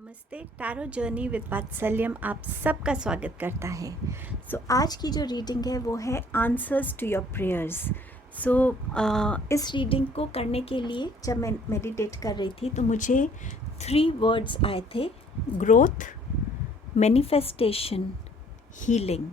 नमस्ते। Tarot journey with वात्सल्यम आप सबका स्वागत करता है। आज की जो रीडिंग है वो है आंसर्स टू योर प्रेयर्स। इस रीडिंग को करने के लिए जब मैं मेडिटेट कर रही थी तो मुझे 3 वर्ड्स आए थे, ग्रोथ, मैनिफेस्टेशन, हीलिंग।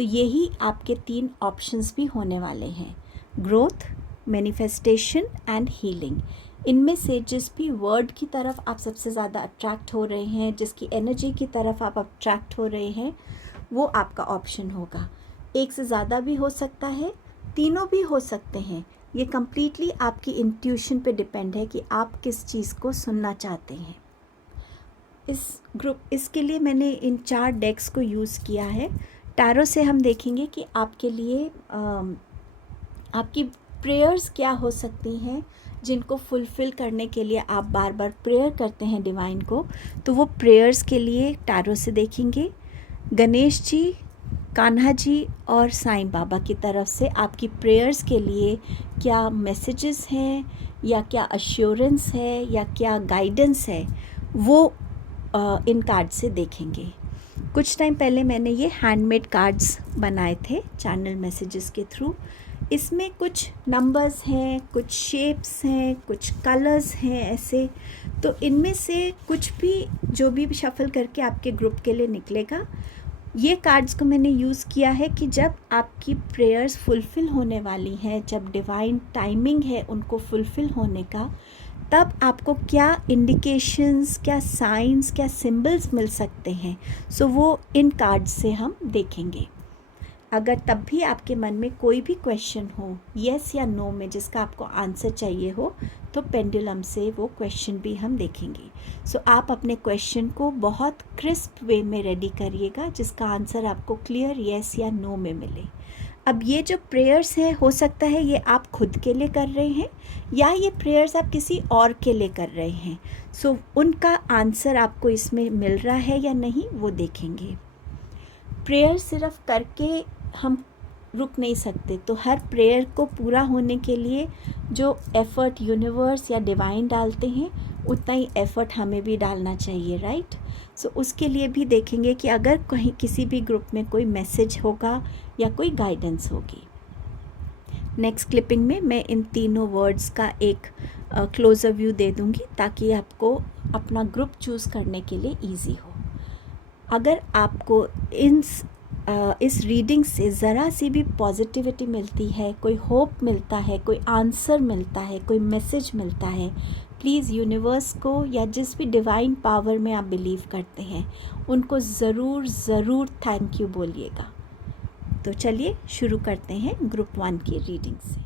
यही आपके 3 ऑप्शंस भी होने वाले हैं, ग्रोथ, मैनिफेस्टेशन एंड हीलिंग। इनमें से जिस भी वर्ड की तरफ आप सबसे ज़्यादा अट्रैक्ट हो रहे हैं, जिसकी एनर्जी की तरफ आप अट्रैक्ट हो रहे हैं, वो आपका ऑप्शन होगा। एक से ज़्यादा भी हो सकता है, तीनों भी हो सकते हैं। ये कम्प्लीटली आपकी इंट्यूशन पे डिपेंड है कि आप किस चीज़ को सुनना चाहते हैं। इसके लिए मैंने इन 4 डेक्स को यूज़ किया है। टैरो से हम देखेंगे कि आपके लिए आपकी प्रेयर्स क्या हो सकती हैं, जिनको फुलफ़िल करने के लिए आप बार बार प्रेयर करते हैं डिवाइन को। तो वो प्रेयर्स के लिए टैरो से देखेंगे। गणेश जी, कान्हा जी और साईं बाबा की तरफ से आपकी प्रेयर्स के लिए क्या मैसेजेस हैं, या क्या अश्योरेंस है, या क्या गाइडेंस है, वो इन कार्ड से देखेंगे। कुछ टाइम पहले मैंने ये हैंडमेड कार्ड्स बनाए थे चैनल मैसेजेस के थ्रू। इसमें कुछ नंबर्स हैं, कुछ शेप्स हैं, कुछ कलर्स हैं ऐसे। तो इनमें से कुछ भी जो भी शफल करके आपके ग्रुप के लिए निकलेगा, ये कार्ड्स को मैंने यूज़ किया है कि जब आपकी प्रेयर्स फुलफ़िल होने वाली हैं, जब डिवाइन टाइमिंग है उनको फुलफ़िल होने का, तब आपको क्या इंडिकेशंस, क्या साइंस, क्या सिंबल्स मिल सकते हैं। वो इन कार्ड्स से हम देखेंगे। अगर तब भी आपके मन में कोई भी क्वेश्चन हो, येस या नो में, जिसका आपको आंसर चाहिए हो, तो पेंडुलम से वो क्वेश्चन भी हम देखेंगे। आप अपने क्वेश्चन को बहुत क्रिस्प वे में रेडी करिएगा, जिसका आंसर आपको क्लियर येस या नो में मिले। अब ये जो प्रेयर्स हैं, हो सकता है ये आप खुद के लिए कर रहे हैं, या ये प्रेयर्स आप किसी और के लिए कर रहे हैं। उनका आंसर आपको इसमें मिल रहा है या नहीं, वो देखेंगे। प्रेयर सिर्फ करके हम रुक नहीं सकते, तो हर प्रेयर को पूरा होने के लिए जो एफ़र्ट यूनिवर्स या डिवाइन डालते हैं, उतना ही एफ़र्ट हमें भी डालना चाहिए, राइट। उसके लिए भी देखेंगे कि अगर कहीं किसी भी ग्रुप में कोई मैसेज होगा या कोई गाइडेंस होगी। नेक्स्ट क्लिपिंग में मैं इन तीनों वर्ड्स का एक क्लोज़र व्यू दे दूँगी, ताकि आपको अपना ग्रुप चूज़ करने के लिए ईजी हो। अगर आपको इस रीडिंग से ज़रा सी भी पॉजिटिविटी मिलती है, कोई होप मिलता है, कोई आंसर मिलता है, कोई मैसेज मिलता है, प्लीज़ यूनिवर्स को या जिस भी डिवाइन पावर में आप बिलीव करते हैं, उनको ज़रूर थैंक यू बोलिएगा। तो चलिए शुरू करते हैं ग्रुप 1 की रीडिंग से।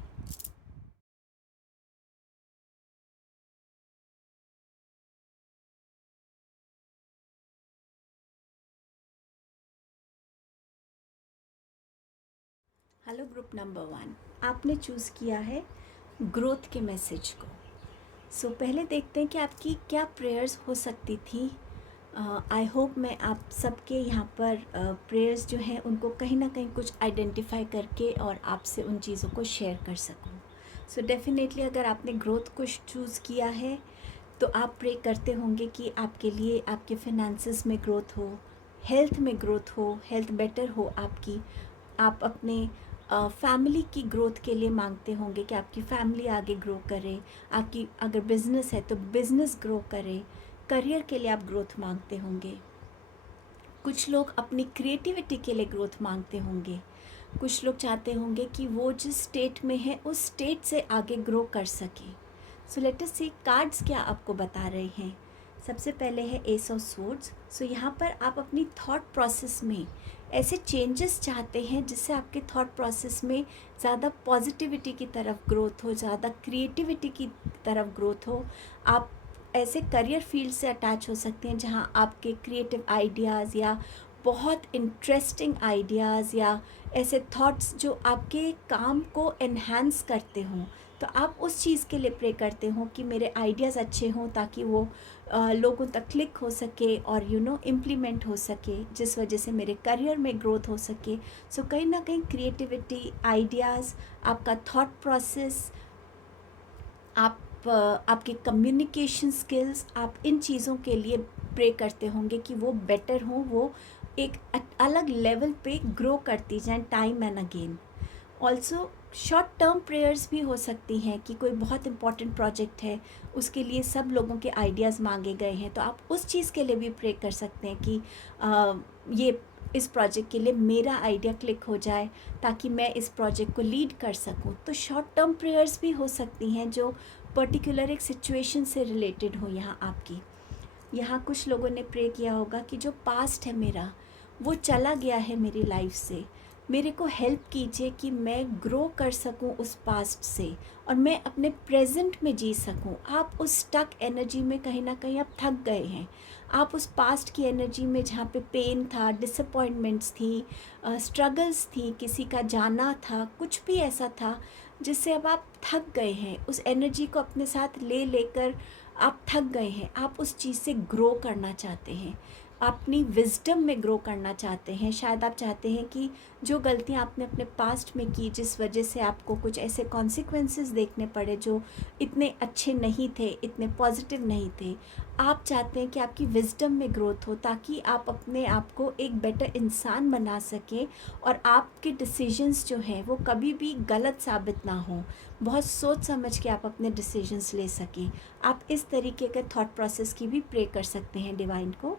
हेलो ग्रुप नंबर 1, आपने चूज़ किया है ग्रोथ के मैसेज को। पहले देखते हैं कि आपकी क्या प्रेयर्स हो सकती थी। आई होप मैं आप सबके यहाँ पर प्रेयर्स जो हैं उनको कहीं ना कहीं कुछ आइडेंटिफाई करके और आपसे उन चीज़ों को शेयर कर सकूँ। डेफिनेटली अगर आपने ग्रोथ को चूज़ किया है, तो आप प्रे करते होंगे कि आपके लिए आपके फिनेंसेस में ग्रोथ हो, हेल्थ में ग्रोथ हो, हेल्थ बेटर हो आपकी। आप अपने फैमिली की ग्रोथ के लिए मांगते होंगे कि आपकी फैमिली आगे ग्रो करे, आपकी अगर बिज़नेस है तो बिज़नेस ग्रो करे, करियर के लिए आप ग्रोथ मांगते होंगे। कुछ लोग अपनी क्रिएटिविटी के लिए ग्रोथ मांगते होंगे। कुछ लोग चाहते होंगे कि वो जिस स्टेट में है उस स्टेट से आगे ग्रो कर सके। लेट अस सी कार्ड्स क्या आपको बता रहे हैं। सबसे पहले है एस ऑफ स्वॉर्ड्स। यहाँ पर आप अपनी थॉट प्रोसेस में ऐसे चेंजेस चाहते हैं जिससे आपके थॉट प्रोसेस में ज़्यादा पॉजिटिविटी की तरफ ग्रोथ हो, ज़्यादा क्रिएटिविटी की तरफ ग्रोथ हो। आप ऐसे करियर फील्ड से अटैच हो सकते हैं जहां आपके क्रिएटिव आइडियाज़ या बहुत इंटरेस्टिंग आइडियाज़ या ऐसे थॉट्स जो आपके काम को एनहांस करते हों, तो आप उस चीज़ के लिए प्रे करते हो कि मेरे आइडियाज़ अच्छे हों, ताकि वो लोगों तक क्लिक हो सके और इम्प्लीमेंट हो सके, जिस वजह से मेरे करियर में ग्रोथ हो सके। कहीं ना कहीं क्रिएटिविटी, आइडियाज़, आपका थॉट प्रोसेस, आपके कम्युनिकेशन स्किल्स, आप इन चीज़ों के लिए प्रे करते होंगे कि वो बेटर हो, वो एक अलग लेवल पे ग्रो करती जाएं time and again. Also short term prayers भी हो सकती हैं कि कोई बहुत इंपॉर्टेंट प्रोजेक्ट है, उसके लिए सब लोगों के आइडियाज़ मांगे गए हैं, तो आप उस चीज़ के लिए भी प्रे कर सकते हैं कि ये इस प्रोजेक्ट के लिए मेरा आइडिया क्लिक हो जाए ताकि मैं इस प्रोजेक्ट को लीड कर सकूं। तो शॉर्ट टर्म प्रेयर्स भी हो सकती हैं जो पर्टिकुलर एक सिचुएशन से रिलेटेड हो। यहाँ कुछ लोगों ने प्रे किया होगा कि जो पास्ट है मेरा, वो चला गया है मेरी लाइफ से, मेरे को हेल्प कीजिए कि मैं ग्रो कर सकूं उस पास्ट से और मैं अपने प्रेजेंट में जी सकूं। आप उस स्टक एनर्जी में कहीं ना कहीं आप थक गए हैं, आप उस पास्ट की एनर्जी में जहाँ पे पेन था, डिसअपॉइंटमेंट्स थी, स्ट्रगल्स थी, किसी का जाना था, कुछ भी ऐसा था जिससे अब आप थक गए हैं, उस एनर्जी को अपने साथ ले लेकर आप थक गए हैं, आप उस चीज़ से ग्रो करना चाहते हैं, अपनी विजडम में ग्रो करना चाहते हैं। शायद आप चाहते हैं कि जो गलतियां आपने अपने पास्ट में की, जिस वजह से आपको कुछ ऐसे कॉन्सिक्वेंसेस देखने पड़े जो इतने अच्छे नहीं थे, इतने पॉजिटिव नहीं थे, आप चाहते हैं कि आपकी विजडम में ग्रोथ हो ताकि आप अपने आप को एक बेटर इंसान बना सकें और आपके डिसीजंस जो हैं वो कभी भी गलत साबित ना हो, बहुत सोच समझ के आप अपने डिसीजंस ले सकें। आप इस तरीके के थॉट प्रोसेस की भी प्रे कर सकते हैं डिवाइन को।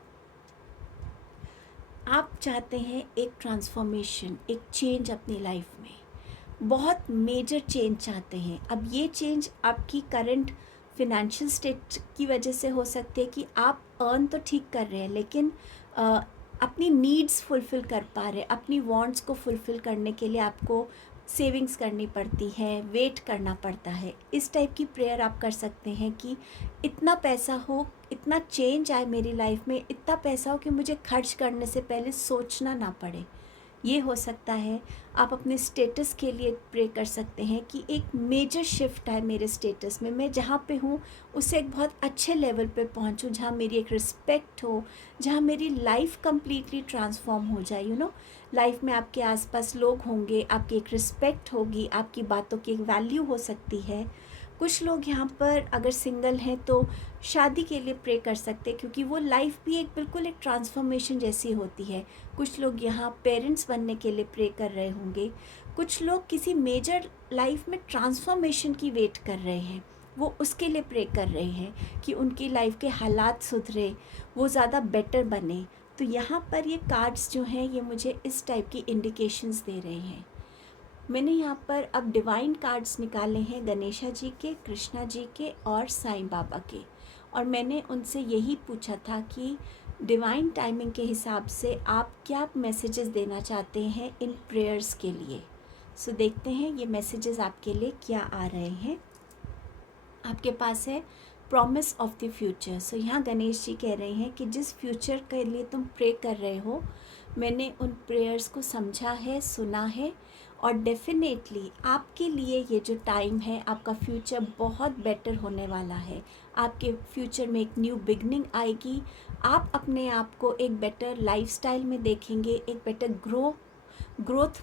आप चाहते हैं एक ट्रांसफॉर्मेशन, एक चेंज अपनी लाइफ में, बहुत मेजर चेंज चाहते हैं। अब ये चेंज आपकी करंट फिनेंशियल स्टेट की वजह से हो सकती है कि आप अर्न तो ठीक कर रहे हैं लेकिन अपनी नीड्स फुलफ़िल कर पा रहे हैं, अपनी वांट्स को फुलफ़िल करने के लिए आपको सेविंग्स करनी पड़ती है, वेट करना पड़ता है। इस टाइप की प्रेयर आप कर सकते हैं कि इतना पैसा हो, इतना चेंज आए मेरी लाइफ में, इतना पैसा हो कि मुझे खर्च करने से पहले सोचना ना पड़े। ये हो सकता है। आप अपने स्टेटस के लिए प्रे कर सकते हैं कि एक मेजर शिफ्ट आए मेरे स्टेटस में, मैं जहाँ पे हूँ उससे एक बहुत अच्छे लेवल पे पहुँचूँ, जहाँ मेरी एक रिस्पेक्ट हो, जहाँ मेरी लाइफ कम्प्लीटली ट्रांसफॉर्म हो जाए। लाइफ में आपके आसपास लोग होंगे, आपकी एक रिस्पेक्ट होगी, आपकी बातों की एक वैल्यू हो सकती है। कुछ लोग यहाँ पर अगर सिंगल हैं तो शादी के लिए प्रे कर सकते हैं क्योंकि वो लाइफ भी एक बिल्कुल एक ट्रांसफॉर्मेशन जैसी होती है। कुछ लोग यहाँ पेरेंट्स बनने के लिए प्रे कर रहे होंगे। कुछ लोग किसी मेजर लाइफ में ट्रांसफॉर्मेशन की वेट कर रहे हैं, वो उसके लिए प्रे कर रहे हैं कि उनकी लाइफ के हालात सुधरे, वो ज़्यादा बेटर बने। तो यहाँ पर ये कार्ड्स जो हैं ये मुझे इस टाइप की इंडिकेशंस दे रहे हैं। मैंने यहाँ पर अब डिवाइन कार्ड्स निकाले हैं गणेशा जी के, कृष्णा जी के और साईं बाबा के, और मैंने उनसे यही पूछा था कि डिवाइन टाइमिंग के हिसाब से आप क्या मैसेजेस देना चाहते हैं इन प्रेयर्स के लिए। सो देखते हैं ये मैसेजेस आपके लिए क्या आ रहे हैं। आपके पास है प्रॉमिस ऑफ द फ्यूचर। सो यहाँ गणेश जी कह रहे हैं कि जिस फ्यूचर के लिए तुम प्रे कर रहे हो, मैंने उन प्रेयर्स को समझा है, सुना है, और डेफिनेटली आपके लिए ये जो टाइम है, आपका फ्यूचर बहुत बेटर होने वाला है। आपके फ्यूचर में एक न्यू बिगनिंग आएगी। आप अपने आप को एक बेटर लाइफस्टाइल में देखेंगे, एक बेटर ग्रोथ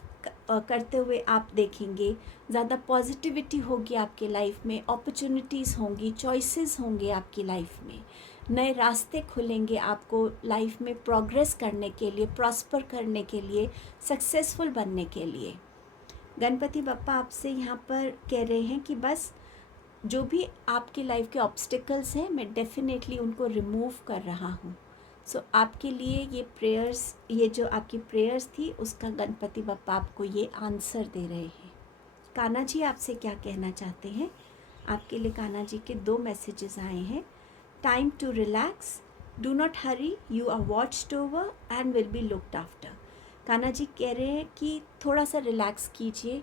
करते हुए आप देखेंगे। ज़्यादा पॉजिटिविटी होगी आपके लाइफ में, अपॉर्चुनिटीज़ होंगी, चॉइसेस होंगे आपकी लाइफ में, नए रास्ते खुलेंगे आपको लाइफ में प्रोग्रेस करने के लिए, प्रॉस्पर करने के लिए, सक्सेसफुल बनने के लिए। गणपति बप्पा आपसे यहाँ पर कह रहे हैं कि बस जो भी आपकी लाइफ के ऑब्स्टिकल्स हैं, मैं डेफिनेटली उनको रिमूव कर रहा हूँ। सो आपके लिए ये प्रेयर्स, ये जो आपकी प्रेयर्स थी उसका गणपति बप्पा आपको ये आंसर दे रहे हैं। कान्हा जी आपसे क्या कहना चाहते हैं? आपके लिए कान्हा जी के 2 मैसेजेस आए हैं। Time to relax, do not hurry, you are watched over and will be looked after. Kanha ji कह रहे हैं कि थोड़ा सा रिलैक्स कीजिए,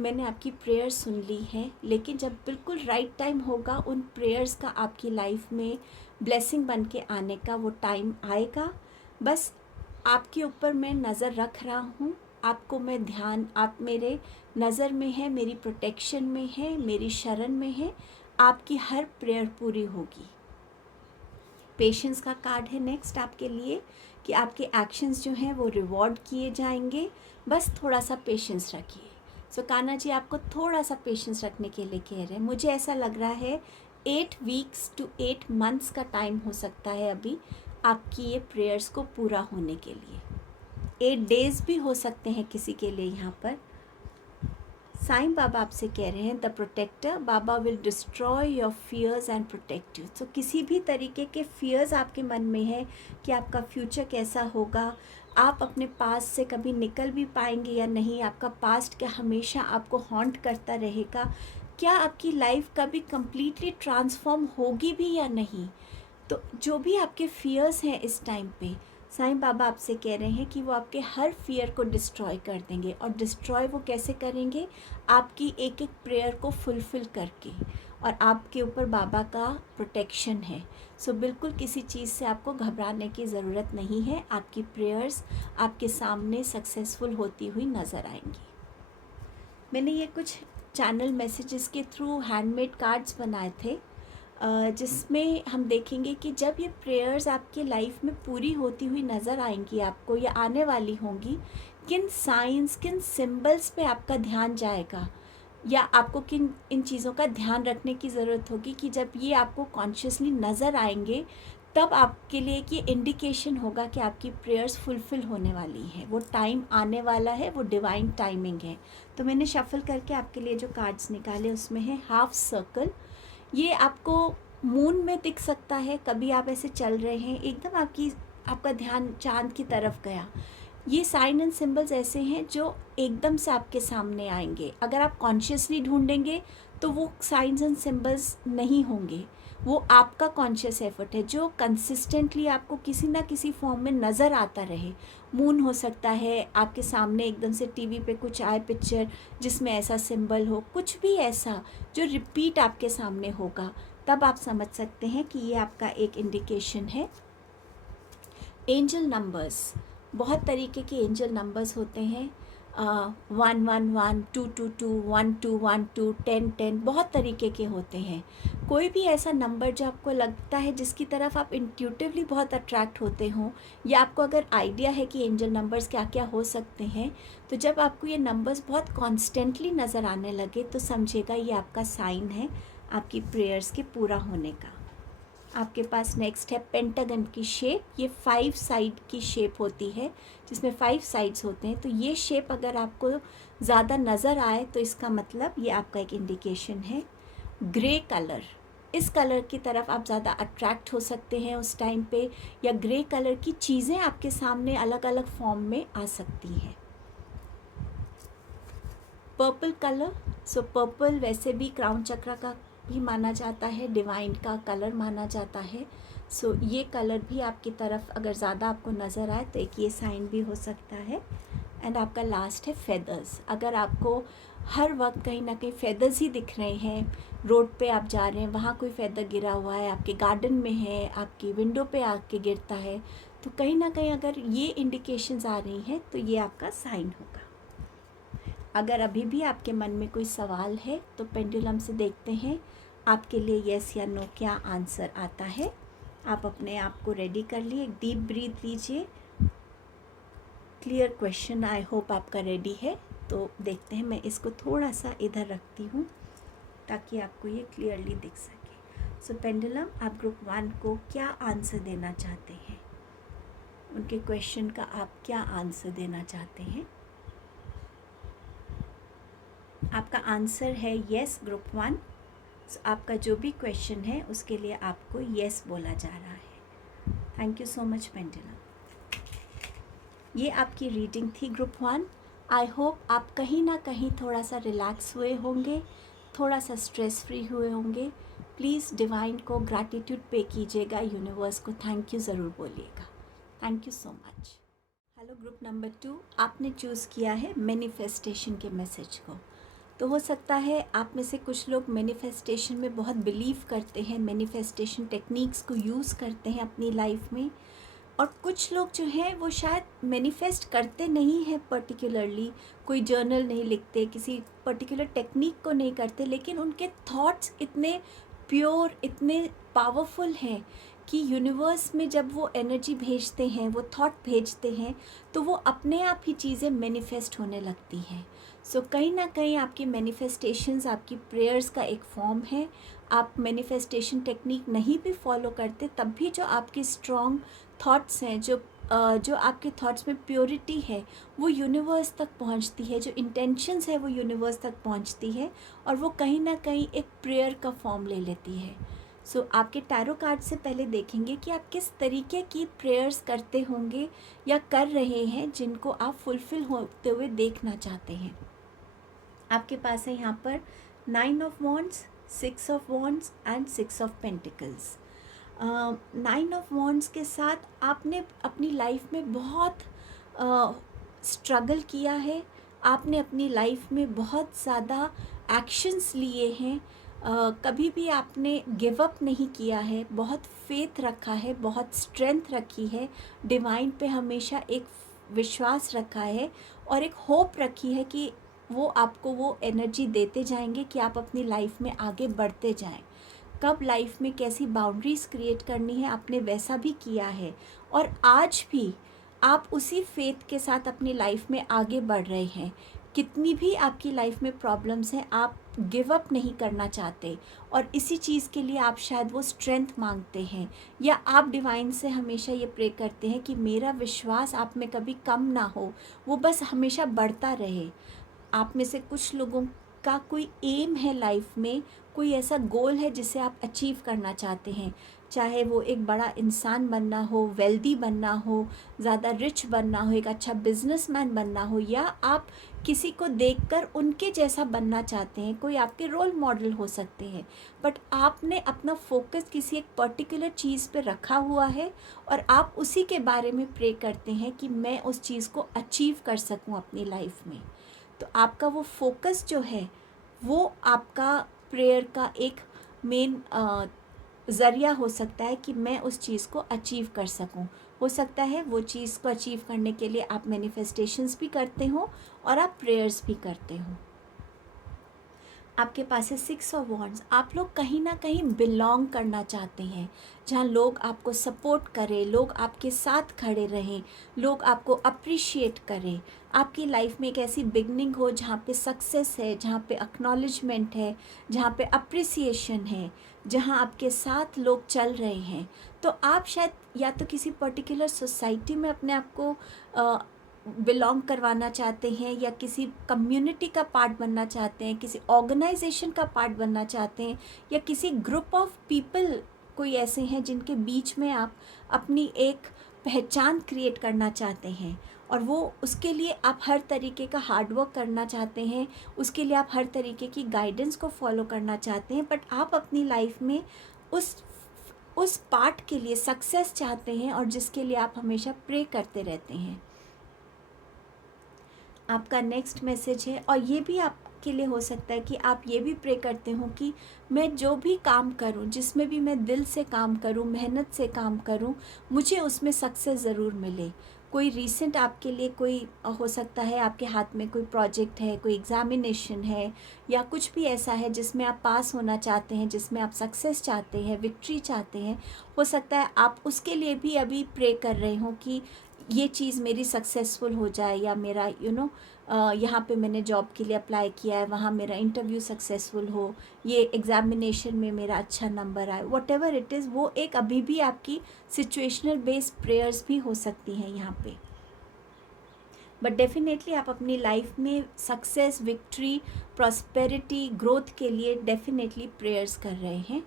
मैंने आपकी प्रेयर सुन ली है, लेकिन जब बिल्कुल राइट टाइम होगा उन प्रेयर्स का आपकी लाइफ में ब्लेसिंग बन के आने का वो टाइम आएगा। बस आपके ऊपर मैं नज़र रख रहा हूँ, आपको मैं ध्यान, आप मेरे नज़र में है, मेरी प्रोटेक्शन में है, मेरी शरण में है, आपकी हर प्रेयर पूरी होगी। पेशेंस का कार्ड है नेक्स्ट आपके लिए कि आपके एक्शंस जो हैं वो रिवॉर्ड किए जाएंगे, बस थोड़ा सा पेशेंस रखिए। सो कान्हा जी आपको थोड़ा सा पेशेंस रखने के लिए कह रहे हैं। मुझे ऐसा लग रहा है 8 वीक्स टू 8 मंथ्स का टाइम हो सकता है अभी आपकी ये प्रेयर्स को पूरा होने के लिए। 8 डेज़ भी हो सकते हैं किसी के लिए। यहाँ पर साईं बाबा आपसे कह रहे हैं, the protector Baba will destroy your fears and protect you. तो किसी भी तरीके के फियर्स आपके मन में है कि आपका फ्यूचर कैसा होगा, आप अपने पास्ट से कभी निकल भी पाएंगे या नहीं, आपका पास्ट क्या हमेशा आपको हॉन्ट करता रहेगा, क्या आपकी लाइफ कभी कंप्लीटली ट्रांसफॉर्म होगी भी या नहीं। तो जो भी आपके फियर्स हैं इस टाइम पे, साईं बाबा आपसे कह रहे हैं कि वो आपके हर फियर को डिस्ट्रॉय कर देंगे। और डिस्ट्रॉय वो कैसे करेंगे, आपकी एक एक प्रेयर को फुलफ़िल करके। और आपके ऊपर बाबा का प्रोटेक्शन है। सो बिल्कुल किसी चीज़ से आपको घबराने की ज़रूरत नहीं है। आपकी प्रेयर्स आपके सामने सक्सेसफुल होती हुई नज़र आएंगी। मैंने ये कुछ चैनल मैसेजेस के थ्रू हैंडमेड कार्ड्स बनाए थे, जिसमें हम देखेंगे कि जब ये प्रेयर्स आपकी लाइफ में पूरी होती हुई नज़र आएंगी आपको या आने वाली होंगी, किन साइंस किन सिंबल्स पे आपका ध्यान जाएगा या आपको किन इन चीज़ों का ध्यान रखने की ज़रूरत होगी कि जब ये आपको कॉन्शियसली नज़र आएंगे तब आपके लिए कि इंडिकेशन होगा कि आपकी प्रेयर्स फुलफ़िल होने वाली है, वो टाइम आने वाला है, वो डिवाइन टाइमिंग है। तो मैंने शफल करके आपके लिए जो कार्ड्स निकाले उसमें है हाफ सर्कल। ये आपको मून में दिख सकता है, कभी आप ऐसे चल रहे हैं एकदम आपका ध्यान चांद की तरफ गया। ये साइन एंड सिंबल्स ऐसे हैं जो एकदम से आपके सामने आएंगे। अगर आप कॉन्शियसली ढूंढेंगे तो वो साइंस एंड सिंबल्स नहीं होंगे, वो आपका कॉन्शियस एफर्ट है जो कंसिस्टेंटली आपको किसी ना किसी फॉर्म में नज़र आता रहे। मून हो सकता है, आपके सामने एकदम से टीवी पे कुछ आए पिक्चर जिसमें ऐसा सिंबल हो, कुछ भी ऐसा जो रिपीट आपके सामने होगा, तब आप समझ सकते हैं कि ये आपका एक इंडिकेशन है। एंजल नंबर्स, बहुत तरीके के एंजल नंबर्स होते हैं। 111, 222, 1212, 1010, बहुत तरीके के होते हैं। कोई भी ऐसा नंबर जो आपको लगता है जिसकी तरफ आप इंट्यूटिवली बहुत अट्रैक्ट होते हों, या आपको अगर आइडिया है कि एंजल नंबर्स क्या क्या हो सकते हैं, तो जब आपको ये नंबर्स बहुत कॉन्स्टेंटली नज़र आने लगे तो समझिएगा ये आपका साइन है आपकी प्रेयर्स के पूरा होने का। आपके पास नेक्स्ट है पेंटागन की शेप। ये 5 साइड की शेप होती है जिसमें 5 साइड्स होते हैं। तो ये शेप अगर आपको ज़्यादा नज़र आए तो इसका मतलब ये आपका एक इंडिकेशन है। ग्रे कलर, इस कलर की तरफ आप ज़्यादा अट्रैक्ट हो सकते हैं उस टाइम पे, या ग्रे कलर की चीज़ें आपके सामने अलग अलग फॉर्म में आ सकती हैं। पर्पल कलर, सो पर्पल वैसे भी क्राउन चक्र का भी माना जाता है, डिवाइन का कलर माना जाता है। सो ये कलर भी आपकी तरफ अगर ज़्यादा आपको नज़र आए तो एक ये साइन भी हो सकता है। एंड आपका लास्ट है फेदर्स। अगर आपको हर वक्त कहीं ना कहीं फेदर्स ही दिख रहे हैं, रोड पे आप जा रहे हैं वहाँ कोई फेदर गिरा हुआ है, आपके गार्डन में है, आपकी विंडो पे आके गिरता है, तो कहीं ना कहीं अगर ये इंडिकेशंस आ रही हैं तो ये आपका साइन होगा। अगर अभी भी आपके मन में कोई सवाल है तो पेंडुलम से देखते हैं आपके लिए येस या नो क्या आंसर आता है। आप अपने आप को रेडी कर लिए, एक डीप ब्रीथ लीजिए। क्लियर क्वेश्चन, आई होप आपका रेडी है। तो देखते हैं, मैं इसको थोड़ा सा इधर रखती हूँ ताकि आपको ये क्लियरली दिख सके। सो पेंडुलम, आप ग्रुप 1 को क्या आंसर देना चाहते हैं, उनके क्वेश्चन का आप क्या आंसर देना चाहते हैं? आपका आंसर है येस ग्रुप 1। आपका जो भी क्वेश्चन है उसके लिए आपको येस बोला जा रहा है। Thank you so much pendulum. ये आपकी रीडिंग थी ग्रुप 1। आई होप आप कहीं ना कहीं थोड़ा सा रिलैक्स हुए होंगे, थोड़ा सा स्ट्रेस फ्री हुए होंगे। प्लीज़ डिवाइन को ग्रैटिट्यूड पे कीजिएगा, यूनिवर्स को थैंक यू ज़रूर बोलिएगा। Thank you so much. Hello group number 2, आपने चूज़ किया है मैनिफेस्टेशन के मैसेज को। तो हो सकता है आप में से कुछ लोग मैनिफेस्टेशन में बहुत बिलीव करते हैं, मैनिफेस्टेशन टेक्निक्स को यूज़ करते हैं अपनी लाइफ में, और कुछ लोग जो हैं वो शायद मैनिफेस्ट करते नहीं हैं पर्टिकुलरली, कोई जर्नल नहीं लिखते, किसी पर्टिकुलर टेक्निक को नहीं करते, लेकिन उनके थॉट्स इतने प्योर, इतने पावरफुल हैं कि यूनिवर्स में जब वो एनर्जी भेजते हैं, वो थॉट भेजते हैं, तो वो अपने आप ही चीज़ें मैनिफेस्ट होने लगती हैं। सो कहीं ना कहीं आपकी मैनिफेस्टेशंस आपकी प्रेयर्स का एक फॉर्म है। आप मैनिफेस्टेशन टेक्निक नहीं भी फॉलो करते तब भी जो आपकी स्ट्रॉन्ग थॉट्स हैं, जो आपके थॉट्स में प्योरिटी है, वो यूनिवर्स तक पहुंचती है। जो इंटेंशंस है वो यूनिवर्स तक पहुंचती है और वो कहीं ना कहीं एक प्रेयर का फॉर्म ले लेती है। सो आपके टैरो कार्ड से पहले देखेंगे कि आप किस तरीके की प्रेयर्स करते होंगे या कर रहे हैं जिनको आप फुलफ़िल होते हुए देखना चाहते हैं। आपके पास है यहाँ पर 9 of wands, 6 of wands and 6 of pentacles. 9 of wands के साथ आपने अपनी लाइफ में बहुत स्ट्रगल किया है। आपने अपनी लाइफ में बहुत ज़्यादा एक्शंस लिए हैं। कभी भी आपने गिव अप नहीं किया है, बहुत फेथ रखा है, बहुत स्ट्रेंथ रखी है, डिवाइन पे हमेशा एक विश्वास रखा है और एक होप रखी है कि वो आपको वो एनर्जी देते जाएंगे कि आप अपनी लाइफ में आगे बढ़ते जाएं। कब लाइफ में कैसी बाउंड्रीज़ क्रिएट करनी है आपने वैसा भी किया है और आज भी आप उसी फेथ के साथ अपनी लाइफ में आगे बढ़ रहे हैं। कितनी भी आपकी लाइफ में प्रॉब्लम्स हैं, आप गिव अप नहीं करना चाहते और इसी चीज़ के लिए आप शायद वो स्ट्रेंथ मांगते हैं या आप डिवाइन से हमेशा ये प्रे करते हैं कि मेरा विश्वास आप में कभी कम ना हो, वो बस हमेशा बढ़ता रहे। आप में से कुछ लोगों का कोई एम है लाइफ में, कोई ऐसा गोल है जिसे आप अचीव करना चाहते हैं, चाहे वो एक बड़ा इंसान बनना हो, वेल्दी बनना हो, ज़्यादा रिच बनना हो, एक अच्छा बिजनेसमैन बनना हो, या आप किसी को देखकर उनके जैसा बनना चाहते हैं। कोई आपके रोल मॉडल हो सकते हैं, बट आपने अपना फोकस किसी एक पर्टिकुलर चीज़ पे रखा हुआ है और आप उसी के बारे में प्रे करते हैं कि मैं उस चीज़ को अचीव कर सकूं अपनी लाइफ में। तो आपका वो फोकस जो है वो आपका प्रेयर का एक मेन ज़रिया हो सकता है कि मैं उस चीज़ को अचीव कर सकूं। हो सकता है वो चीज़ को अचीव करने के लिए आप मैनिफेस्टेशंस भी करते हो और आप प्रेयर्स भी करते हो। आपके पास है 6 ऑफ वॉन्ड्स। आप लोग कहीं ना कहीं बिलोंग करना चाहते हैं, जहाँ लोग आपको सपोर्ट करें, लोग आपके साथ खड़े रहें, लोग आपको अप्रिशिएट करें। आपकी लाइफ में एक ऐसी बिगनिंग हो जहाँ पे सक्सेस है, जहाँ पे एक्नॉलेजमेंट है, जहाँ पे अप्रिसिएशन है, जहाँ आपके साथ लोग चल रहे हैं। तो आप शायद या तो किसी पर्टिकुलर सोसाइटी में अपने आप को बिलोंग करवाना चाहते हैं या किसी कम्युनिटी का पार्ट बनना चाहते हैं, किसी ऑर्गेनाइजेशन का पार्ट बनना चाहते हैं, या किसी ग्रुप ऑफ पीपल कोई ऐसे हैं जिनके बीच में आप अपनी एक पहचान क्रिएट करना चाहते हैं और वो उसके लिए आप हर तरीके का हार्डवर्क करना चाहते हैं, उसके लिए आप हर तरीके की गाइडेंस को फॉलो करना चाहते हैं। बट आप अपनी लाइफ में उस पार्ट के लिए सक्सेस चाहते हैं और जिसके लिए आप हमेशा प्रे करते रहते हैं। आपका नेक्स्ट मैसेज है, और ये भी आपके लिए हो सकता है कि आप ये भी प्रे करते हो कि मैं जो भी काम करूं, जिसमें भी मैं दिल से काम करूं, मेहनत से काम करूं, मुझे उसमें सक्सेस ज़रूर मिले। कोई रीसेंट आपके लिए कोई हो सकता है, आपके हाथ में कोई प्रोजेक्ट है, कोई एग्ज़ामिनेशन है या कुछ भी ऐसा है जिसमें आप पास होना चाहते हैं, जिसमें आप सक्सेस चाहते हैं, विक्ट्री चाहते हैं। हो सकता है आप उसके लिए भी अभी प्रे कर रहे हो कि ये चीज़ मेरी सक्सेसफुल हो जाए, या मेरा यहाँ पे मैंने जॉब के लिए अप्लाई किया है, वहाँ मेरा इंटरव्यू सक्सेसफुल हो, ये एग्ज़ामिनेशन में मेरा अच्छा नंबर आए, व्हाटएवर इट इज़। वो एक अभी भी आपकी सिचुएशनल बेस्ड प्रेयर्स भी हो सकती हैं यहाँ पे। बट डेफिनेटली आप अपनी लाइफ में सक्सेस, विक्ट्री, प्रॉस्पेरिटी, ग्रोथ के लिए डेफिनेटली प्रेयर्स कर रहे हैं।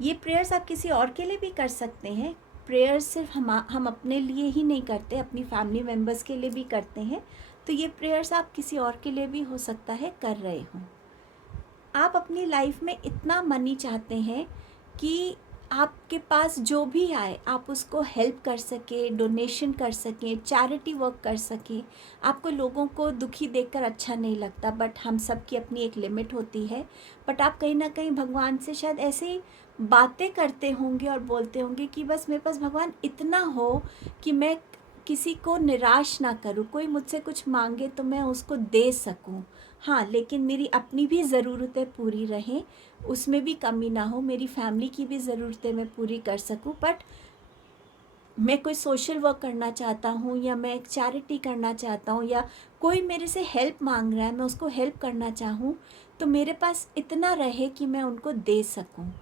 ये प्रेयर्स आप किसी और के लिए भी कर सकते हैं। प्रेयर्स सिर्फ हम अपने लिए ही नहीं करते, अपनी फैमिली मेम्बर्स के लिए भी करते हैं। तो ये प्रेयर्स आप किसी और के लिए भी हो सकता है कर रहे हो। आप अपनी लाइफ में इतना मनी चाहते हैं कि आपके पास जो भी आए आप उसको हेल्प कर सके, डोनेशन कर सकें, चैरिटी वर्क कर सकें। आपको लोगों को दुखी देखकर अच्छा नहीं लगता, बट हम सब की अपनी एक लिमिट होती है। बट आप कहीं ना कहीं भगवान से शायद ऐसे बातें करते होंगे और बोलते होंगे कि बस मेरे पास भगवान इतना हो कि मैं किसी को निराश ना करूँ, कोई मुझसे कुछ मांगे तो मैं उसको दे सकूँ। हाँ, लेकिन मेरी अपनी भी ज़रूरतें पूरी रहें, उसमें भी कमी ना हो, मेरी फैमिली की भी ज़रूरतें मैं पूरी कर सकूँ। बट मैं कोई सोशल वर्क करना चाहता हूँ, या मैं एक चैरिटी करना चाहता हूँ, या कोई मेरे से हेल्प मांग रहा है, मैं उसको हेल्प करना चाहूँ, तो मेरे पास इतना रहे कि मैं उनको दे सकूँ।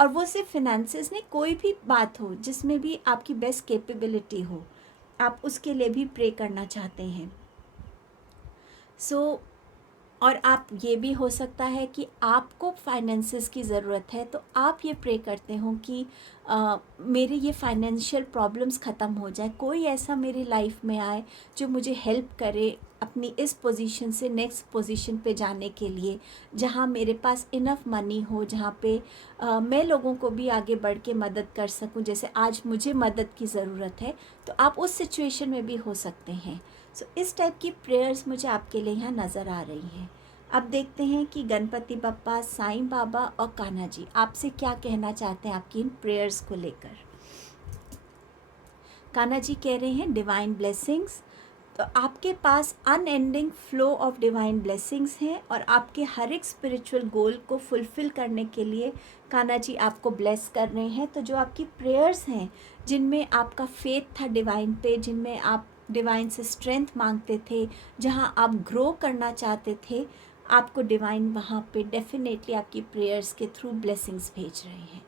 और वो सिर्फ फिनेंसेस नहीं, कोई भी बात हो जिसमें भी आपकी बेस्ट कैपेबिलिटी हो, आप उसके लिए भी प्रे करना चाहते हैं। सो और आप ये भी हो सकता है कि आपको फाइनेंसेस की ज़रूरत है, तो आप ये प्रे करते हो कि मेरे ये फाइनेंशियल प्रॉब्लम्स ख़त्म हो जाए, कोई ऐसा मेरी लाइफ में आए जो मुझे हेल्प करे अपनी इस पोजीशन से नेक्स्ट पोजीशन पे जाने के लिए, जहाँ मेरे पास इनफ मनी हो, जहाँ पे मैं लोगों को भी आगे बढ़ के मदद कर सकूँ। जैसे आज मुझे मदद की ज़रूरत है, तो आप उस सिचुएशन में भी हो सकते हैं। सो इस टाइप की प्रेयर्स मुझे आपके लिए यहाँ नज़र आ रही हैं। अब देखते हैं कि गणपति बप्पा, साईं बाबा और कान्हा जी आपसे क्या कहना चाहते हैं आपकी इन प्रेयर्स को लेकर। कान्हा जी कह रहे हैं डिवाइन ब्लेसिंग्स। तो आपके पास unending flow of divine blessings हैं, और आपके हर एक स्पिरिचुअल गोल को फुलफ़िल करने के लिए कान्हा जी आपको ब्लेस कर रहे हैं। तो जो आपकी प्रेयर्स हैं, जिनमें आपका फेथ था डिवाइन पे, जिनमें आप डिवाइन से स्ट्रेंथ मांगते थे, जहां आप ग्रो करना चाहते थे, आपको डिवाइन वहां पे डेफिनेटली आपकी प्रेयर्स के थ्रू ब्लेसिंग्स भेज रहे हैं।